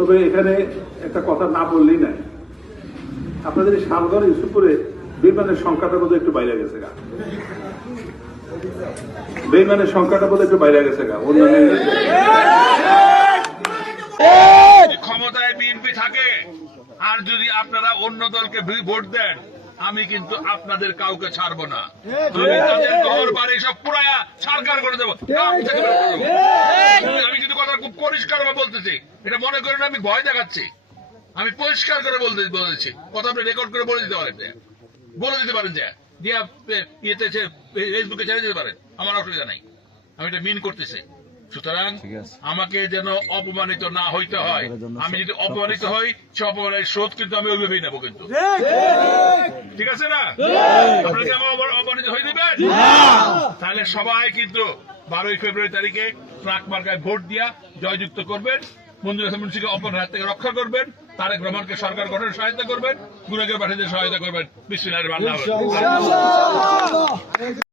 তবে এখানে একটা কথা না বললেই নাই, আপনাদের এই শালগড় ইউসুফপুরে বেইমানের সংখ্যাটা বোধহয় একটু বাইরে গেছে গা, বেইমানের সংখ্যাটা বোধহয় একটু বাইরে গেছে গা। ক্ষমতায় বিএনপি থাকে আর যদি আপনারা অন্য দলকে ভোট দেন, আমি কিন্তু আপনাদের কাউকে ছাড়বো না। আমি তাদের ঘর বাড়ি সব পুরায়া সরকার করে দেবো। আমি কিন্তু কথা খুব পরিষ্কার ভাবে বলতেছি, এটা মনে করেন আমি ভয় দেখাচ্ছি। আমি পরিষ্কার করে বলেছি, কথা আপনি রেকর্ড করে বলে দিতে পারেন, যে ইয়েতে ফেসবুকে ছেড়ে দিতে পারেন, আমার অসুবিধা নাই। আমি এটা মিন করতেছি। সুতরাং আমাকে যেন অপমানিত না হইতে হয়। আমি যদি অপমানিত হই, সে অপমানের শোধ কিন্তু আমি ওইভাবেই নেবো। কিন্তু ঠিক আছে না? আপনারা কি আমার অপমানিত হয়ে দিবেন? তাহলে সবাই কিন্তু 12ই ফেব্রুয়ারি তারিখে ট্রাক মার্কায় ভোট দিয়া জয়যুক্ত করবেন। মঞ্জুর হাসান মুন্সিকে অপমানের হাত থেকে রক্ষা করবেন। তারেক রহমানকে সরকার গঠনের সহায়তা করবেন। গুণাগার পাঠীদের সহায়তা করবেন। বিসমিল্লাহির রহমানির রহিম।